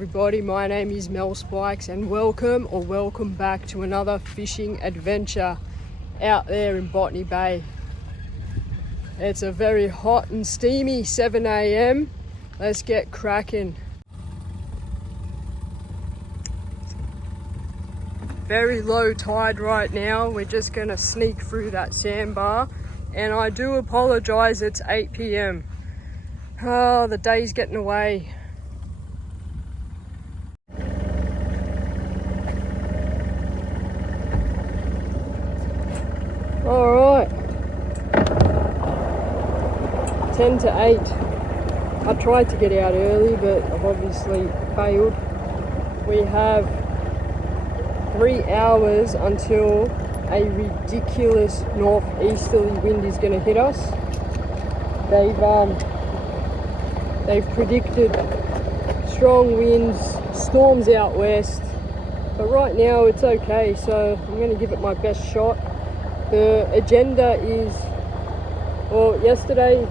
everybody, my name is Melspikes and welcome back to another fishing adventure out there in Botany Bay. It's a very hot and steamy 7 a.m. Let's get cracking. Very low tide right now. We're just gonna sneak through that sandbar, and I do apologize, it's 8 p.m. Oh, the day's getting away. All right, 10 to 8. I tried to get out early, but I've obviously failed. We have 3 hours until a ridiculous northeasterly wind is going to hit us. They've predicted strong winds, storms out west, but right now it's okay, so I'm going to give it my best shot. The agenda is, well, yesterday,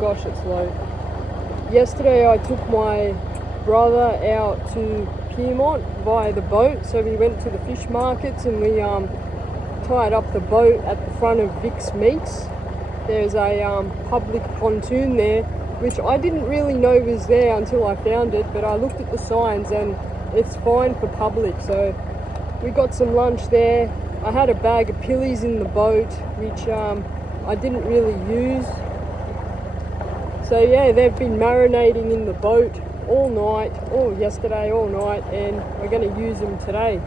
gosh, it's low. Yesterday I took my brother out to Piedmont via the boat, so we went to the fish markets and we tied up the boat at the front of Vic's Meats. There's a public pontoon there, which I didn't really know was there until I found it, but I looked at the signs and it's fine for public, so we got some lunch there. I had a bag of pillies in the boat, which I didn't really use. So yeah, they've been marinating in the boat all night, yesterday, all night, and we're going to use them today.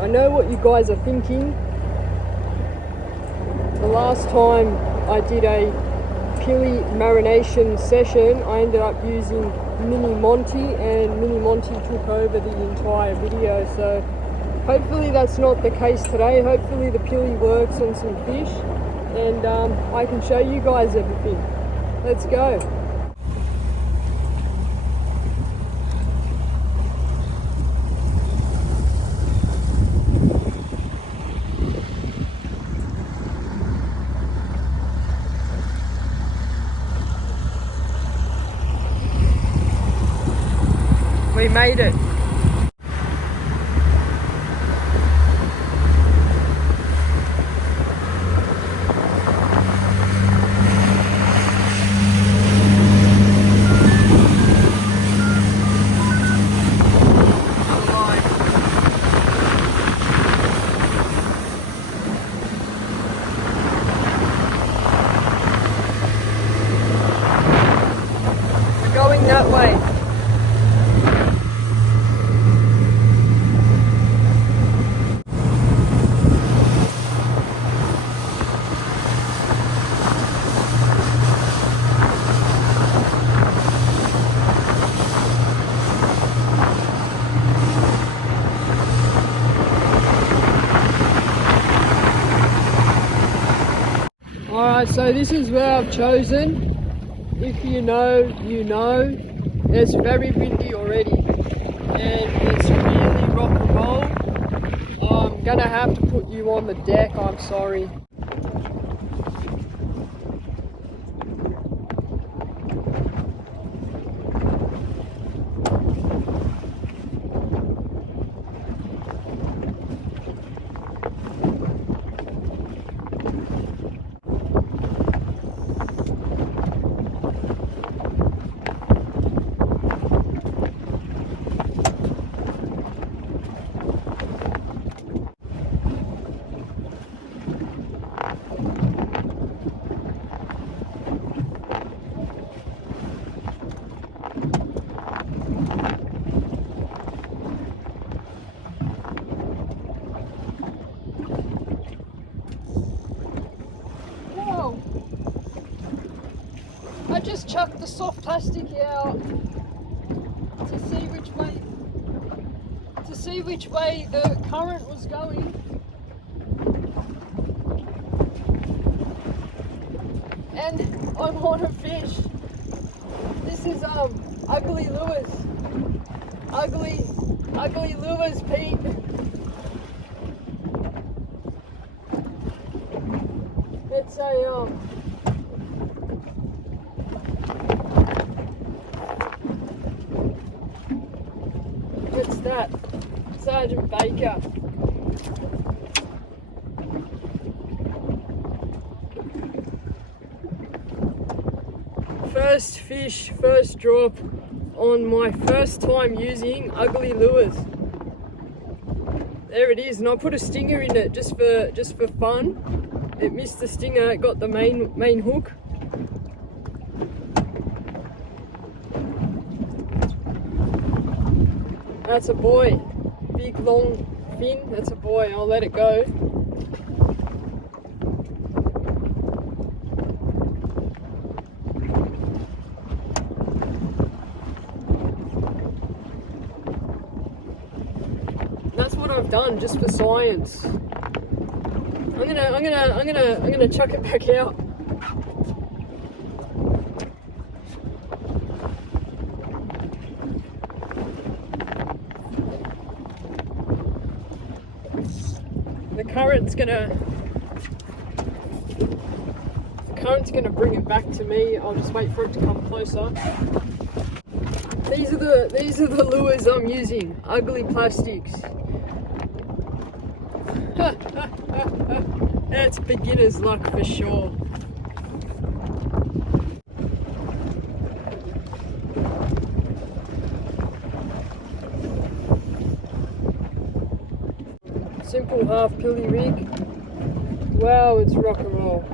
I know what you guys are thinking. The last time I did a pilly marination session, I ended up using Mini Monty, and Mini Monty took over the entire video, so hopefully that's not the case today. Hopefully the pilly works on some fish, and I can show you guys everything. Let's go. We made it. We're going that way. Alright, so this is where I've chosen. If you know, you know. It's very windy already and it's really rock and roll. I'm gonna have to put you on the deck, I'm sorry. I just chucked the soft plastic out to see which way the current was going. And I'm on a fish. This is ugly lures. Ugly lures, Pete. It's a that? Sergeant Baker. First fish, first drop on my first time using ugly lures. There it is, and I put a stinger in it just for fun. It missed the stinger, it got the main hook. That's a boy. Big long fin, that's a boy. I'll let it go. That's what I've done just for science. I'm gonna chuck it back out. The current's gonna bring it back to me. I'll just wait for it to come closer. These are the lures I'm using. Ugly plastics. That's beginner's luck for sure. Simple half-pilly rig. Wow, it's rock and roll.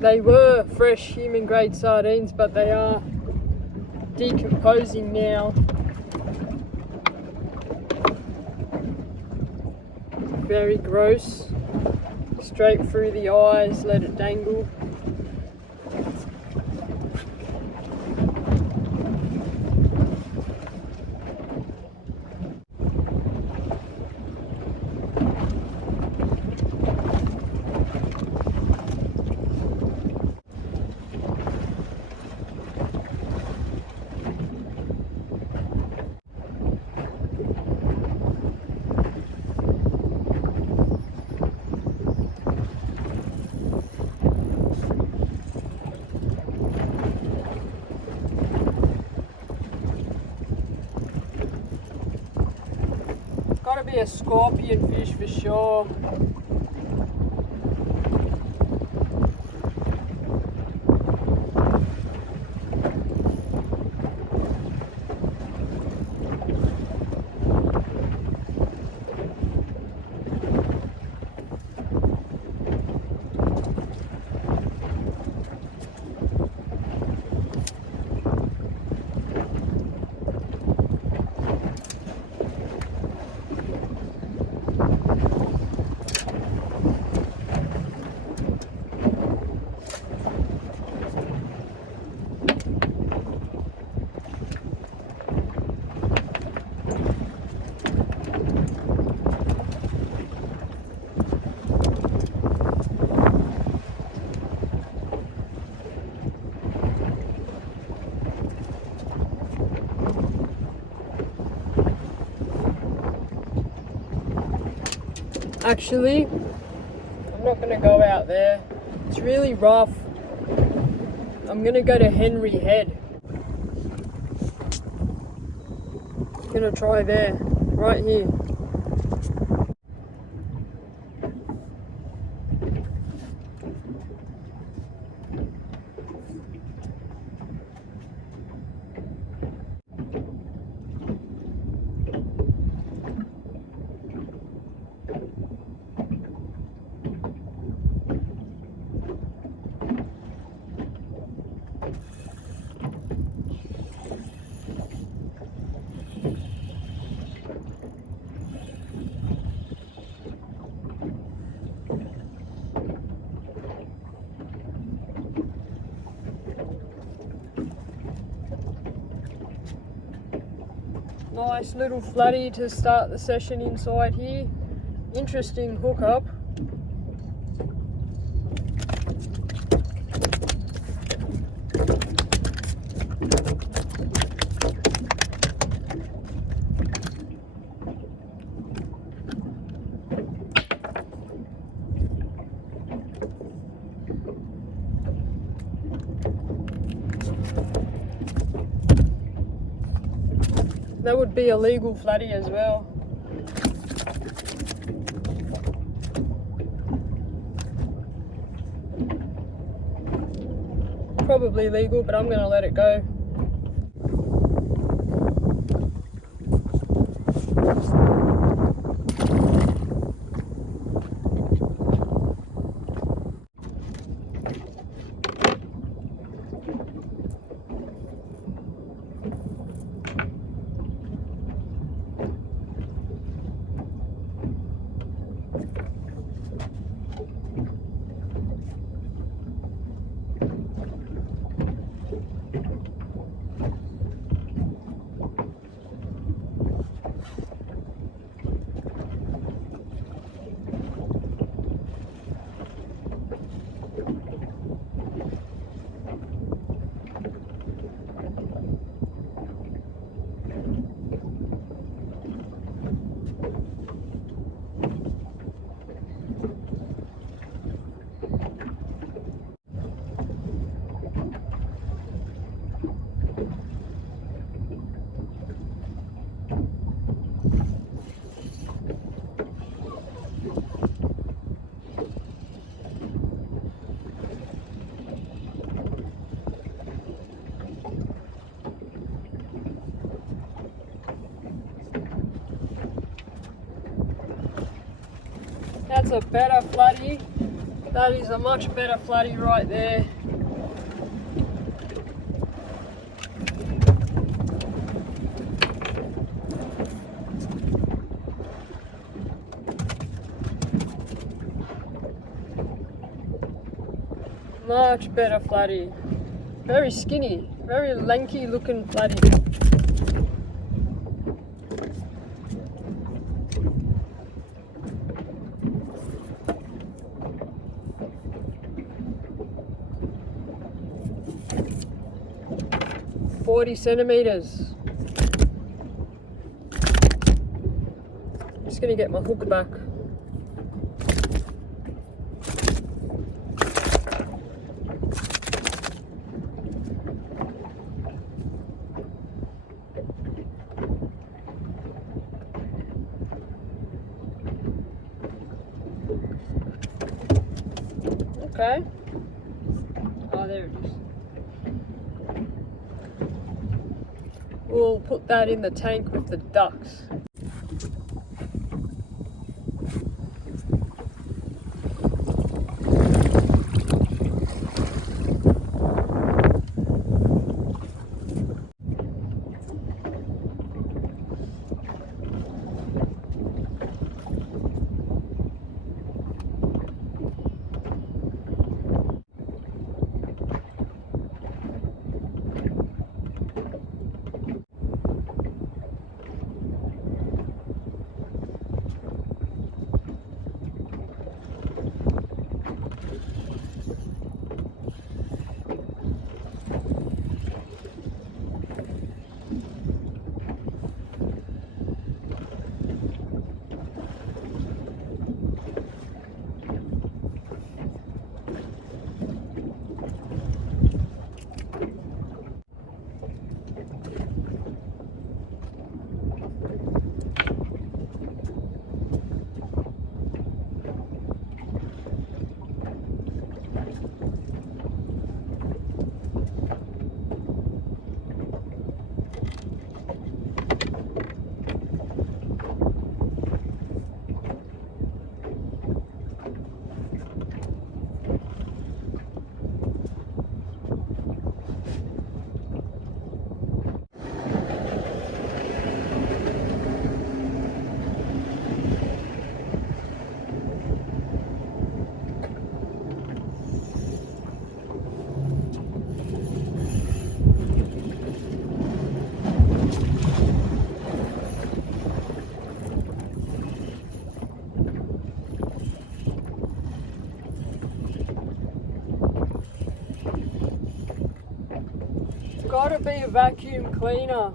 They were fresh human grade sardines, but they are decomposing now. Very gross. Straight through the eyes, let it dangle. Gotta be a scorpion fish for sure. Actually, I'm not going to go out there. It's really rough. I'm going to go to Henry Head. I'm going to try there, right here. Nice little flatty to start the session inside here. Interesting hookup. That would be a legal flatty as well. Probably legal, but I'm going to let it go. That's a better flatty. That is a much better flatty right there. Much better flatty. Very skinny, very lanky looking flatty. $40 centimeters. Just gonna get my hook back. Okay. Oh, there it is. We'll put that in the tank with the ducks. be a vacuum cleaner.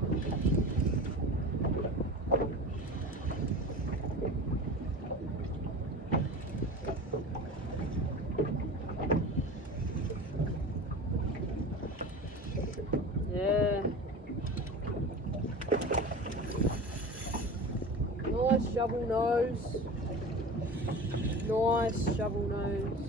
Yeah. Nice shovel nose. Nice shovel nose.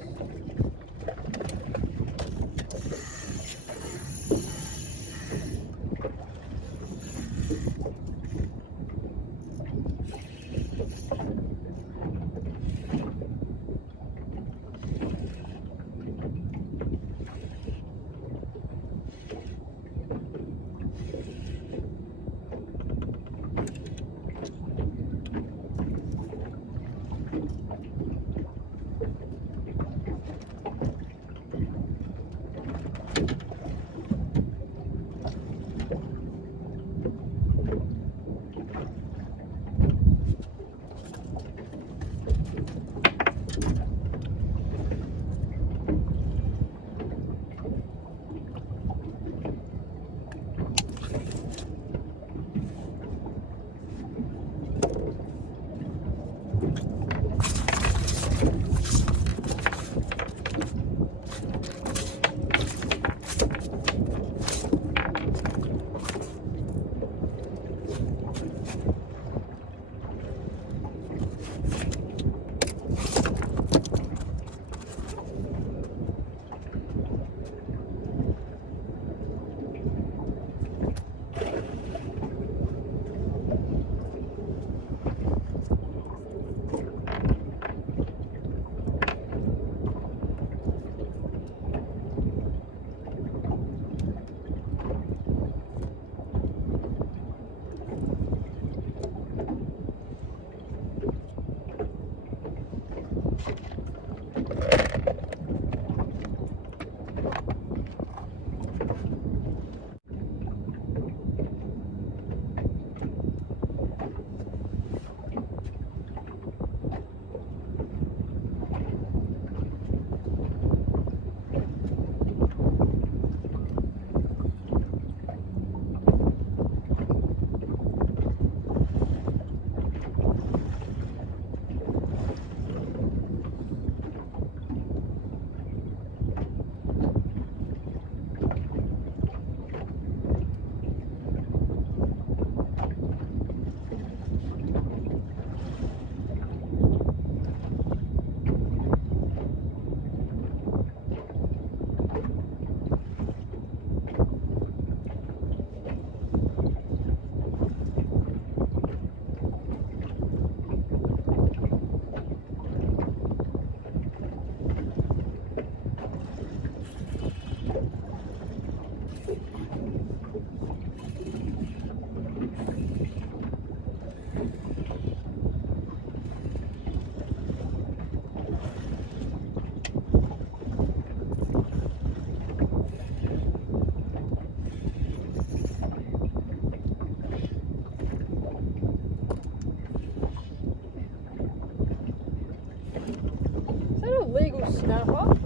Legal snapper.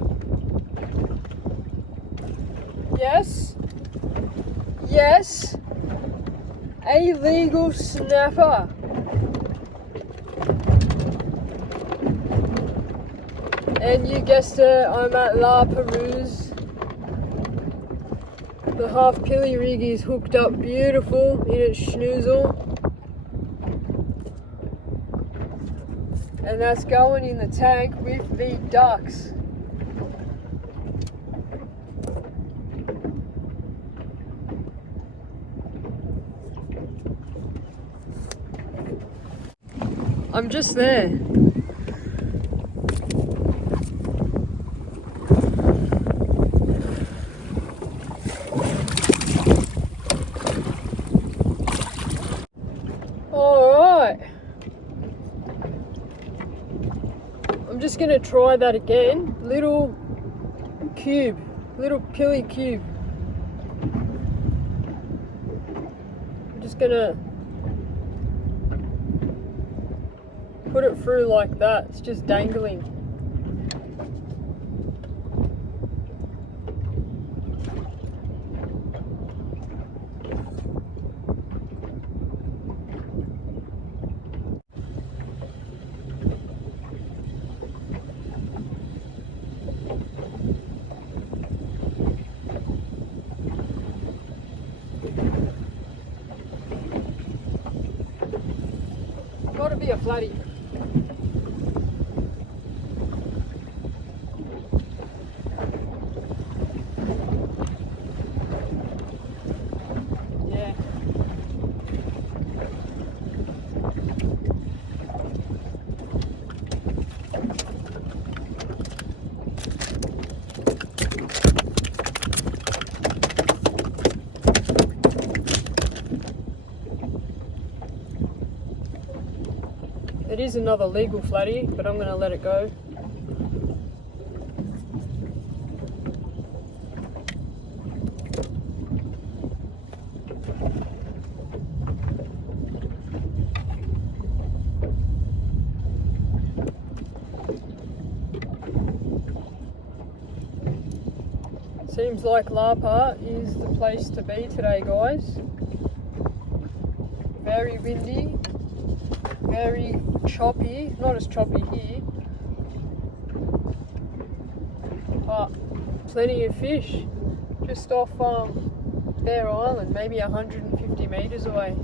Yes. Yes. A legal snapper. And you guessed it, I'm at La Perouse. The halfpilly rig is hooked up beautiful in its schnoozle. And that's going in the tank with the ducks. I'm just there. Alright. I'm just going to try that again. Little cube, little pilly cube. I'm just going to put it through like that. It's just dangling. Gotta be a flatty. Yeah. It is another legal flatty, but I'm going to let it go. Seems like Lapa is the place to be today, guys. Very windy, very choppy, not as choppy here, but plenty of fish just off their island, maybe 150 metres away.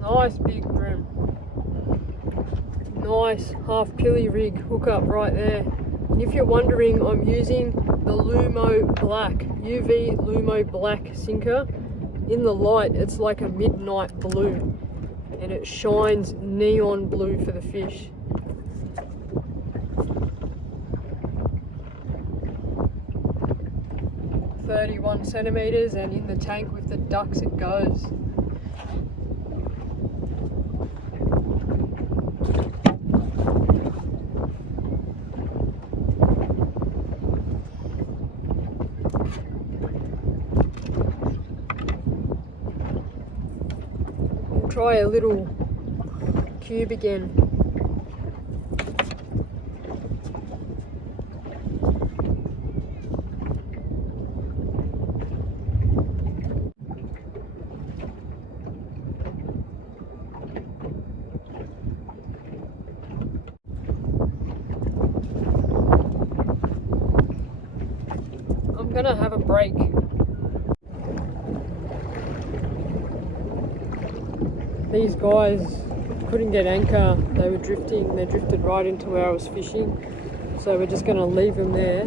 Nice big brim. Nice half-pilly rig hookup right there. And if you're wondering, I'm using the Lumo Black, UV Lumo Black sinker. In the light, it's like a midnight blue, and it shines neon blue for the fish. .31 centimeters, and in the tank with the ducks it goes. Try a little cube again. I'm gonna have a break. These guys couldn't get anchor, they were drifting, they drifted right into where I was fishing, so we're just going to leave them there.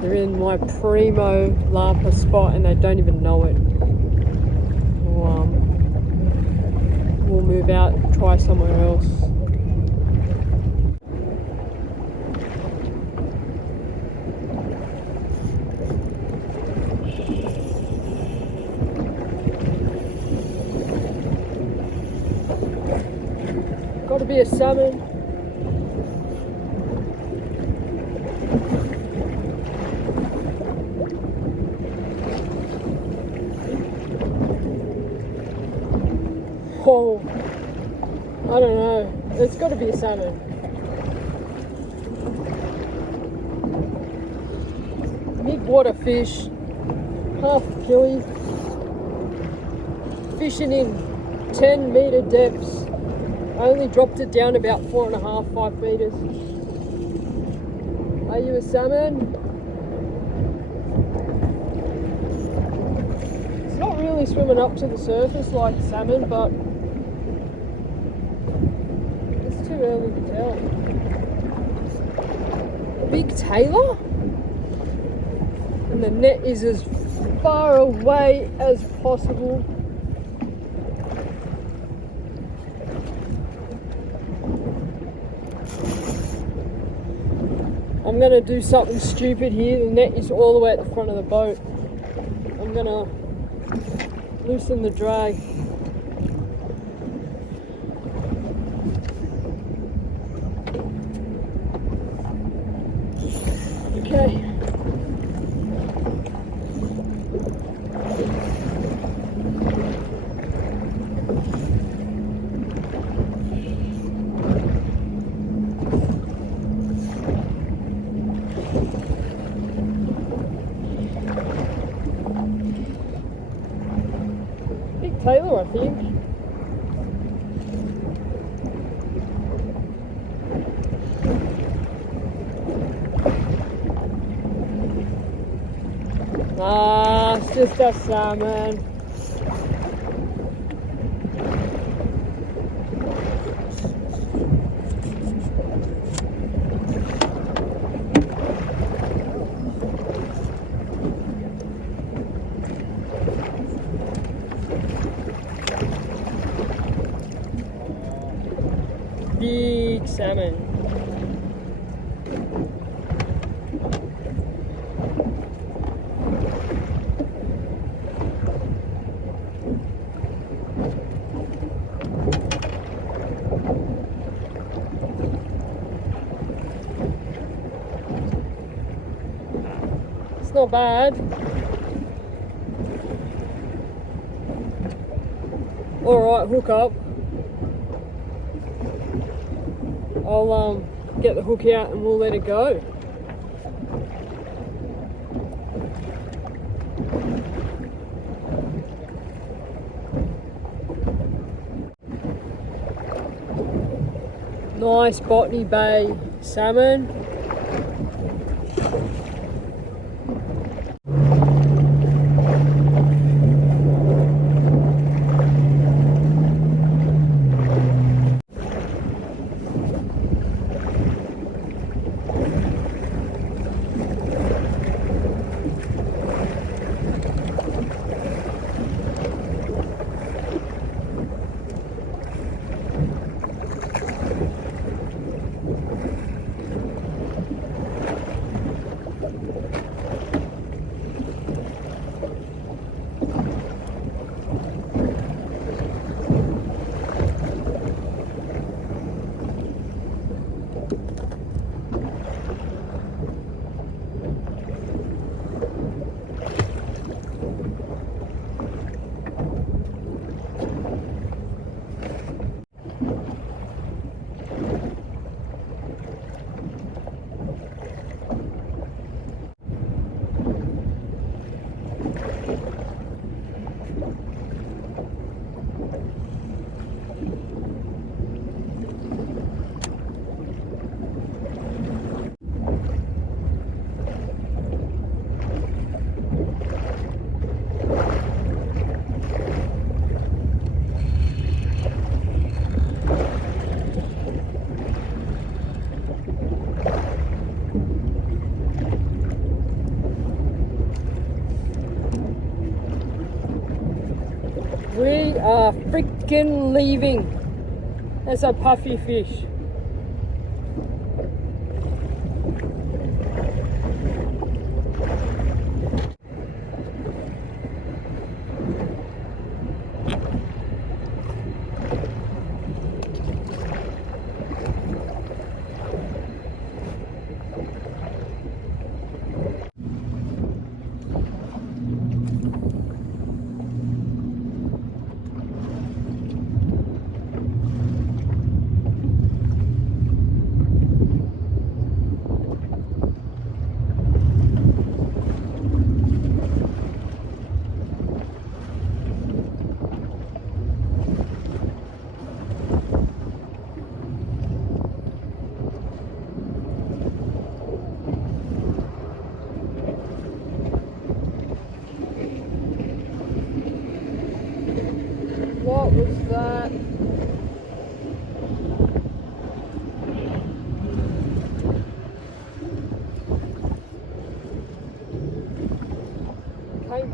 They're in my primo Lapa spot and they don't even know it. We'll move out and try somewhere else. Got to be a salmon. Oh, I don't know. It's got to be a salmon. Big water fish, half-pilly, fishing in 10-metre depths. I only dropped it down about 4.5, 5 meters. Are you a salmon? It's not really swimming up to the surface like salmon, but it's too early to tell. Big tailor? And the net is as far away as possible. I'm gonna do something stupid here. The net is all the way at the front of the boat. I'm gonna loosen the drag. Okay. Taylor, I think. Nah, it's just a salmon. Big salmon. It's not bad. Alright, hook up. I'll get the hook out and we'll let it go. Nice Botany Bay salmon. We are freaking leaving. That's a puffy fish.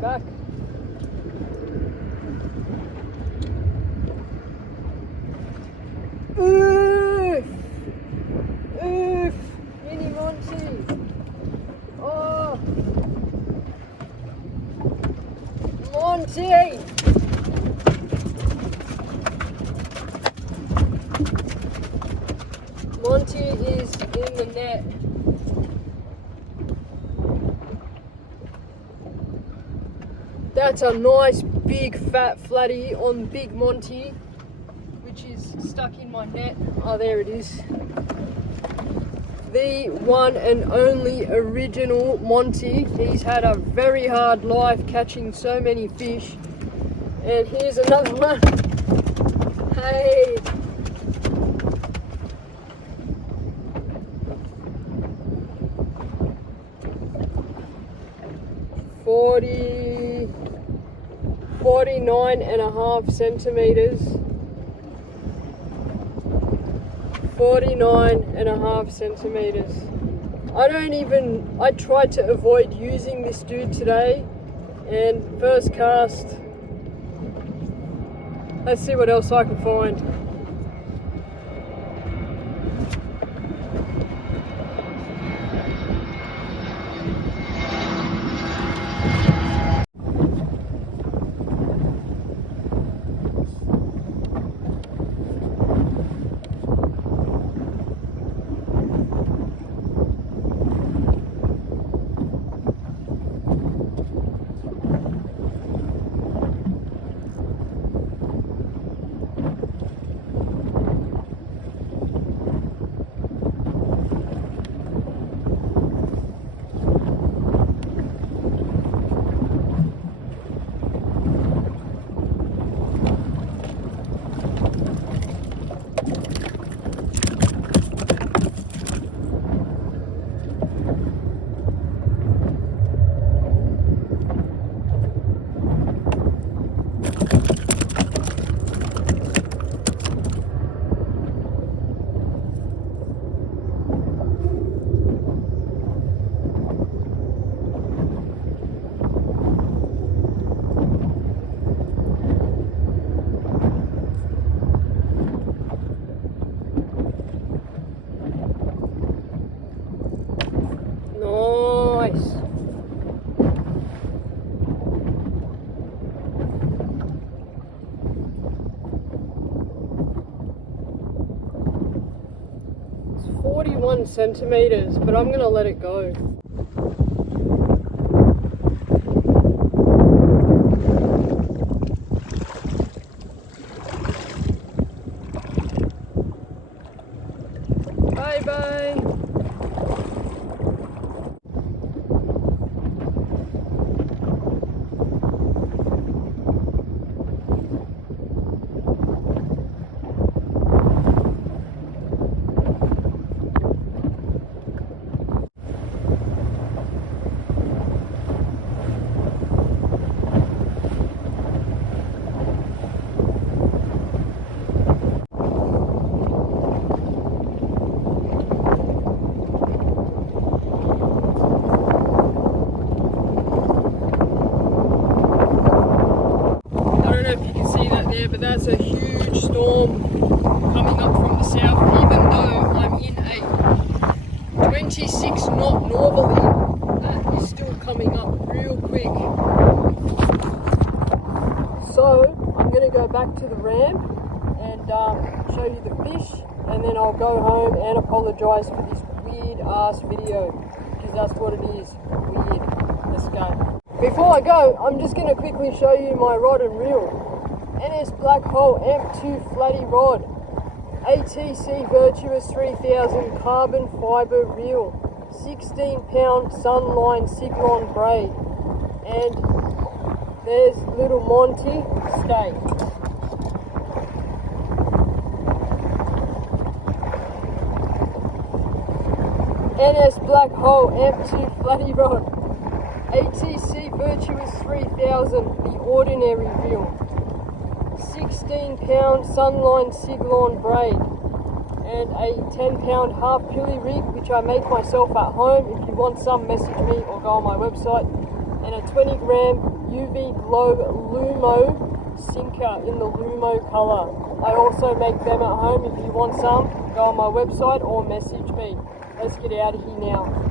back. Oof! Oof! Mini Monty! Oh! Monty! Monty is in the net. That's a nice big fat flatty on Big Monty, which is stuck in my net. Oh, there it is. The one and only original Monty. He's had a very hard life catching so many fish. And here's another one. Hey! $49.5 centimeters. 49.5 centimeters. I tried to avoid using this dude today, and first cast, let's see what else I can find. It's 41 centimeters, but I'm gonna let it go. Bye bye. But that's a huge storm coming up from the south. Even though I'm in a 26 knot northerly, that is still coming up real quick. So I'm going to go back to the ramp and show you the fish, and then I'll go home and apologise for this weird ass video, because that's what it is, weird. Let's go. Before I go, I'm just going to quickly show you my rod and reel. NS Black Hole M2 Flatty Rod, ATC Virtuous 3000 carbon fibre reel, 16 pound Sunline Siglon braid, and there's little Monty stay. NS Black Hole M2 Flatty Rod, ATC Virtuous 3000 the ordinary reel, 16 pound Sunline Siglon braid, and a 10 pound halfpilly rig which I make myself at home. If you want some, message me or go on my website. and a 20 gram UV Glow Lumo sinker in the Lumo colour. I also make them at home. If you want some, go on my website or message me. Let's get out of here now.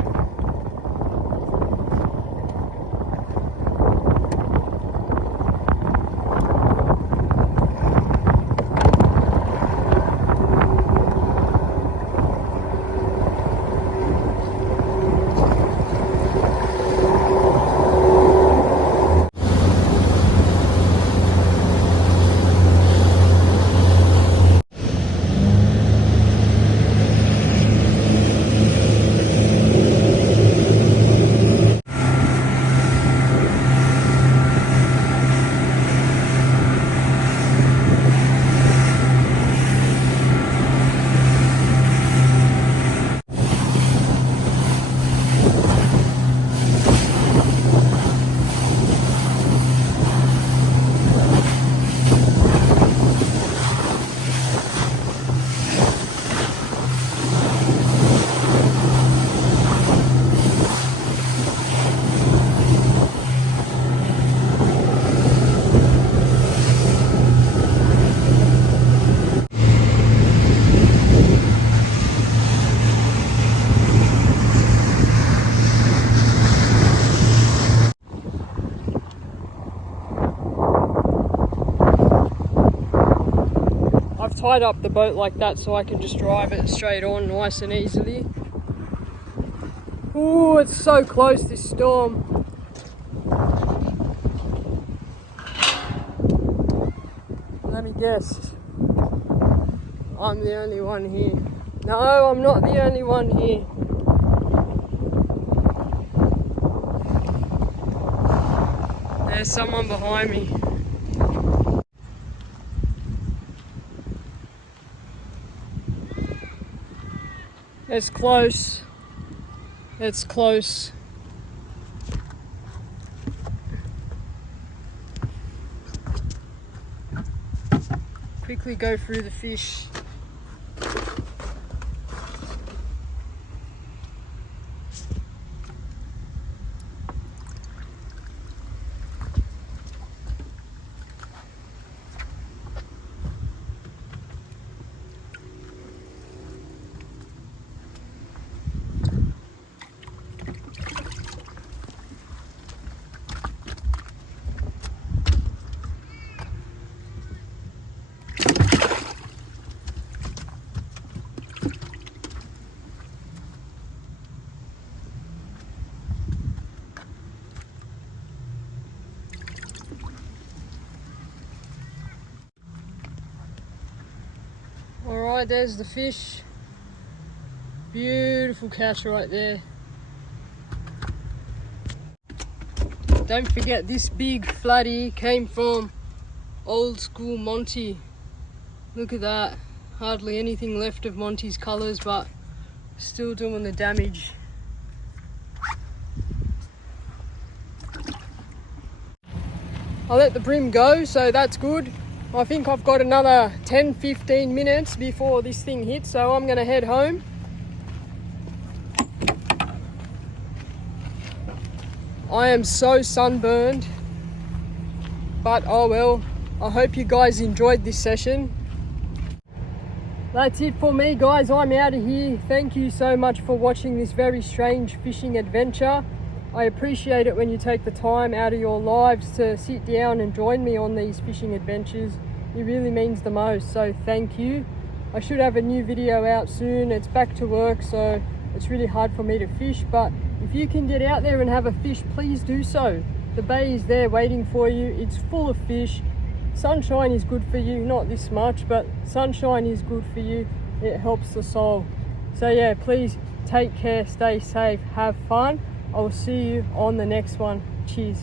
Tied up the boat like that so I can just drive it straight on nice and easily. Oh, it's so close, this storm. Let me guess. I'm the only one here. No, I'm not the only one here. There's someone behind me. It's close. It's close. Quickly go through the fish. Alright, there's the fish. Beautiful catch right there. Don't forget, this big flatty came from old school Monty. Look at that. Hardly anything left of Monty's colours, but still doing the damage. I let the brim go, so that's good. I think I've got another 10-15 minutes before this thing hits, so I'm gonna head home. I am so sunburned, but oh well. I hope you guys enjoyed this session. That's it for me, guys. I'm out of here. Thank you so much for watching this very strange fishing adventure. I appreciate it when you take the time out of your lives to sit down and join me on these fishing adventures. It really means the most, so thank you. I should have a new video out soon. It's back to work, so it's really hard for me to fish, but if you can get out there and have a fish, please do so. The bay is there waiting for you. It's full of fish. Sunshine is good for you, not this much, but sunshine is good for you. It helps the soul. So yeah, please take care, stay safe, have fun. I'll see you on the next one. Cheers.